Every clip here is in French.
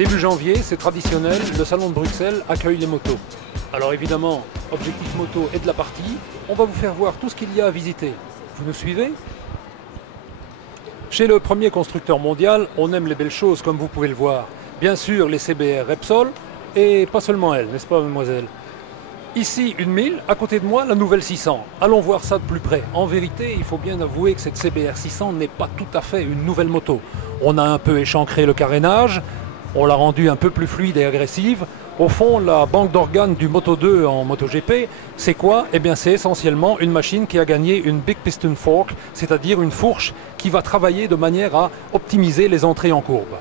Début janvier, c'est traditionnel, le salon de Bruxelles accueille les motos. Alors évidemment, objectif moto est de la partie, on va vous faire voir tout ce qu'il y a à visiter. Vous nous suivez? Chez le premier constructeur mondial, on aime les belles choses comme vous pouvez le voir. Bien sûr les CBR Repsol, et pas seulement elles, n'est-ce pas mademoiselle? Ici une 1000, à côté de moi la nouvelle 600. Allons voir ça de plus près. En vérité, il faut bien avouer que cette CBR 600 n'est pas tout à fait une nouvelle moto. On a un peu échancré le carénage, on l'a rendue un peu plus fluide et agressive. Au fond, la banque d'organes du Moto 2 en MotoGP, c'est quoi? Eh bien, c'est essentiellement une machine qui a gagné une Big Piston Fork, c'est-à-dire une fourche qui va travailler de manière à optimiser les entrées en courbe.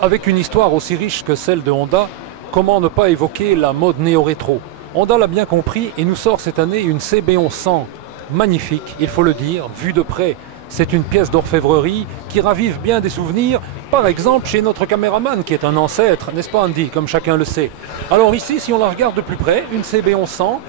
Avec une histoire aussi riche que celle de Honda, comment ne pas évoquer la mode néo-rétro? Honda l'a bien compris et nous sort cette année une CB1100 magnifique, il faut le dire, vue de près. C'est une pièce d'orfèvrerie qui ravive bien des souvenirs, par exemple chez notre caméraman qui est un ancêtre, n'est-ce pas Andy, comme chacun le sait. Alors ici, si on la regarde de plus près, une CB1100,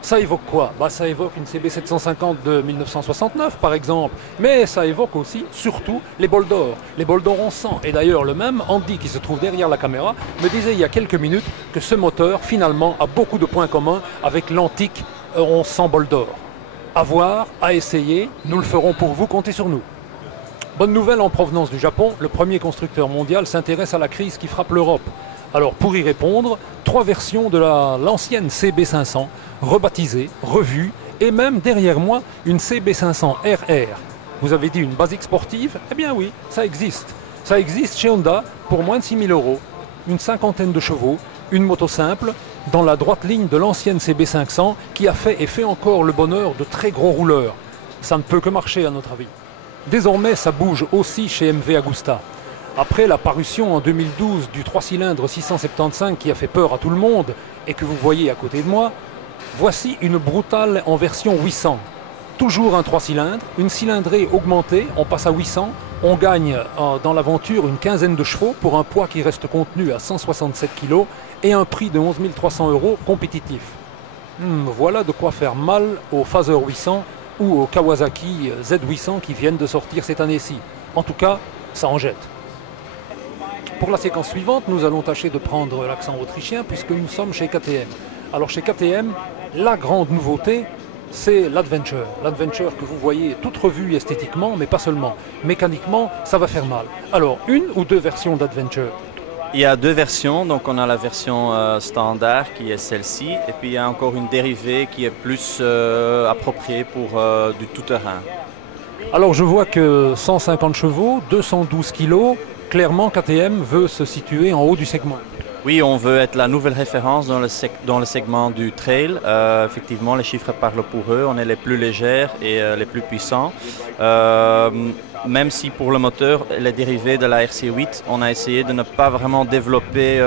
ça évoque quoi? Ça évoque une CB750 de 1969 par exemple, mais ça évoque aussi, surtout, les bols d'or 1100. Et d'ailleurs le même Andy qui se trouve derrière la caméra me disait il y a quelques minutes que ce moteur finalement a beaucoup de points communs avec l'antique 1100 bol d'or. À voir, à essayer, nous le ferons pour vous, comptez sur nous. Bonne nouvelle en provenance du Japon, le premier constructeur mondial s'intéresse à la crise qui frappe l'Europe. Alors pour y répondre, 3 versions de l'ancienne CB500, rebaptisée, revue, et même derrière moi, une CB500 RR. Vous avez dit une basique sportive? Eh bien oui, ça existe. Ça existe chez Honda pour moins de 6 000 €, une cinquantaine de chevaux, une moto simple, dans la droite ligne de l'ancienne CB500 qui a fait et fait encore le bonheur de très gros rouleurs. Ça ne peut que marcher à notre avis. Désormais, ça bouge aussi chez MV Agusta. Après la parution en 2012 du 3 cylindres 675 qui a fait peur à tout le monde et que vous voyez à côté de moi, voici une brutale en version 800. Toujours un 3 cylindres, une cylindrée augmentée, on passe à 800, on gagne dans l'aventure une quinzaine de chevaux pour un poids qui reste contenu à 167 kg et un prix de 11 300 € compétitif. Voilà de quoi faire mal au Phaser 800 ou au Kawasaki Z800 qui viennent de sortir cette année-ci. En tout cas, ça en jette. Pour la séquence suivante, nous allons tâcher de prendre l'accent autrichien puisque nous sommes chez KTM. Alors chez KTM, la grande nouveauté, c'est l'Adventure. L'Adventure que vous voyez toute revue esthétiquement, mais pas seulement. Mécaniquement, ça va faire mal. Alors, une ou deux versions d'Adventure? Il y a 2 versions, donc on a la version standard qui est celle-ci, et puis il y a encore une dérivée qui est plus appropriée pour du tout-terrain. Alors je vois que 150 chevaux, 212 kg, clairement KTM veut se situer en haut du segment. Oui, on veut être la nouvelle référence dans le segment du trail. Effectivement, les chiffres parlent pour eux. On est les plus légères et les plus puissants. Même si pour le moteur, les dérivés de la RC8, on a essayé de ne pas vraiment développer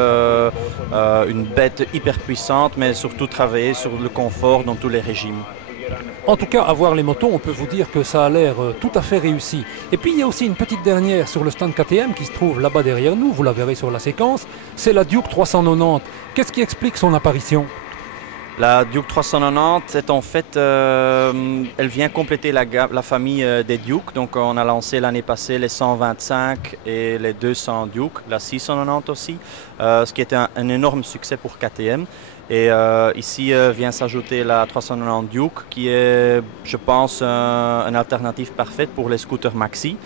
une bête hyper puissante, mais surtout travailler sur le confort dans tous les régimes. En tout cas, à voir les motos, on peut vous dire que ça a l'air tout à fait réussi. Et puis il y a aussi une petite dernière sur le stand KTM qui se trouve là-bas derrière nous, vous la verrez sur la séquence, c'est la Duke 390. Qu'est-ce qui explique son apparition? La Duke 390 est en fait, elle vient compléter la famille des Duke. Donc on a lancé l'année passée les 125 et les 200 Duke, la 690 aussi, ce qui était un énorme succès pour KTM. Et ici vient s'ajouter la 390 Duke qui est, je pense, une alternative parfaite pour les scooters maxi.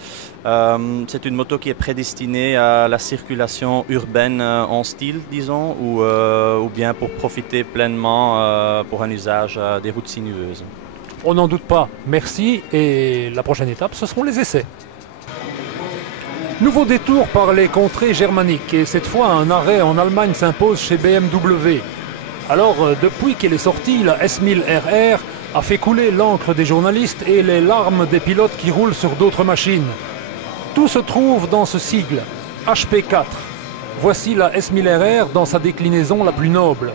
C'est une moto qui est prédestinée à la circulation urbaine en style, disons, ou bien pour profiter pleinement pour un usage des routes sinueuses. On n'en doute pas, merci. Et la prochaine étape, ce seront les essais. Nouveau détour par les contrées germaniques et cette fois un arrêt en Allemagne s'impose chez BMW. Alors, depuis qu'elle est sortie, la S1000 RR a fait couler l'encre des journalistes et les larmes des pilotes qui roulent sur d'autres machines. Tout se trouve dans ce sigle, HP4. Voici la S1000 RR dans sa déclinaison la plus noble.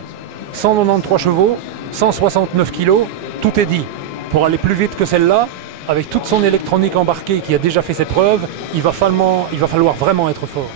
193 chevaux, 169 kg, tout est dit. Pour aller plus vite que celle-là, avec toute son électronique embarquée qui a déjà fait ses preuves, il va falloir vraiment être fort.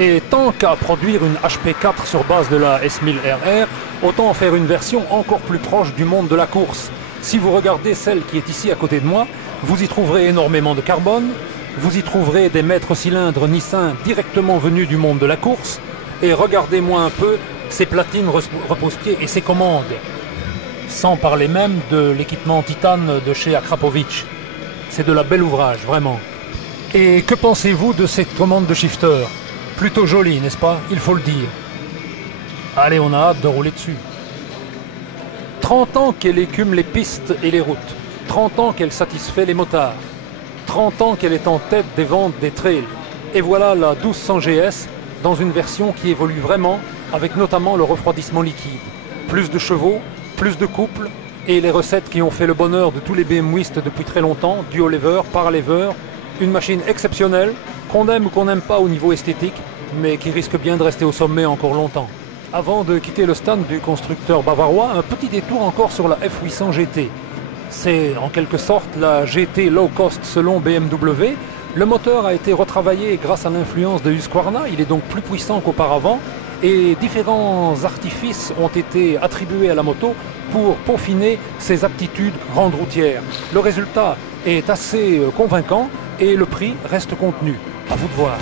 Et tant qu'à produire une HP4 sur base de la S1000 RR, autant en faire une version encore plus proche du monde de la course. Si vous regardez celle qui est ici à côté de moi, vous y trouverez énormément de carbone, vous y trouverez des maîtres cylindres Nissin directement venus du monde de la course. Et regardez-moi un peu ces platines repose-pieds et ces commandes. Sans parler même de l'équipement titane de chez Akrapovic. C'est de la belle ouvrage, vraiment. Et que pensez-vous de cette commande de shifter? Plutôt jolie, n'est-ce pas? Il faut le dire. Allez, on a hâte de rouler dessus. 30 ans qu'elle écume les pistes et les routes. 30 ans qu'elle satisfait les motards. 30 ans qu'elle est en tête des ventes des trails. Et voilà la 1200 GS dans une version qui évolue vraiment, avec notamment le refroidissement liquide. Plus de chevaux, plus de couple, et les recettes qui ont fait le bonheur de tous les BMWistes depuis très longtemps, dual lever, paralever, une machine exceptionnelle, qu'on aime ou qu'on n'aime pas au niveau esthétique, mais qui risque bien de rester au sommet encore longtemps. Avant de quitter le stand du constructeur bavarois, un petit détour encore sur la F800 GT. C'est en quelque sorte la GT low cost selon BMW. Le moteur a été retravaillé grâce à l'influence de Husqvarna, il est donc plus puissant qu'auparavant et différents artifices ont été attribués à la moto pour peaufiner ses aptitudes grandes routières. Le résultat est assez convaincant et le prix reste contenu. À vous de voir.